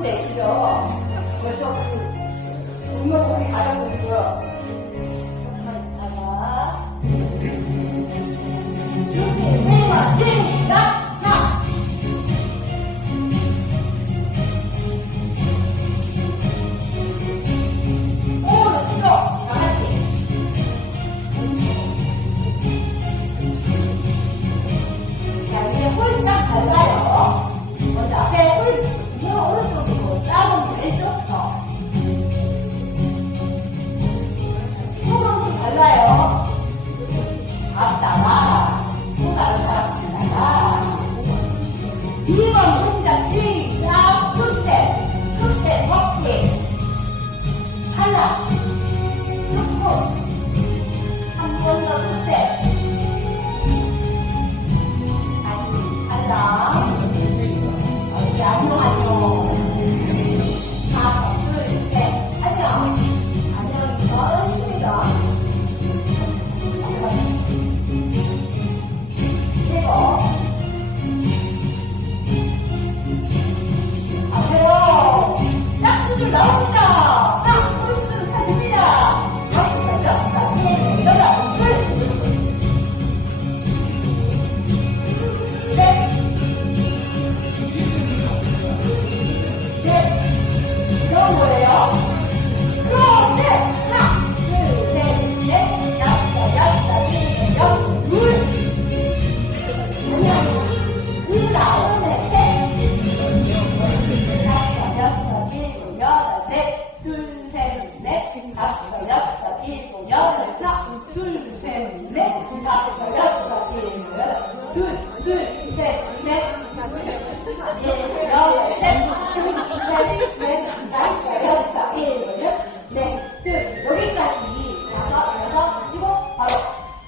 처음 맺시죠. 벌써 그 음악이 가다보고요. 하다가 준비해봐 시작 나 오른쪽 다같이 자 이제 홀짝 갈라요? 나와 소가 나왔습니다. 1번 동자 시작! Volta! 넷, 둘, 셋, 넷, 다섯, 여섯, 일곱, 여덟, 하나, 둘, 셋, 넷, 다섯, 여섯, 일곱, 여덟, 둘, 둘, 셋, 넷, 일곱, 여덟, 셋, 둘, 셋, 넷, 다섯, 여섯, 일곱, 넷, 둘, 여기까지.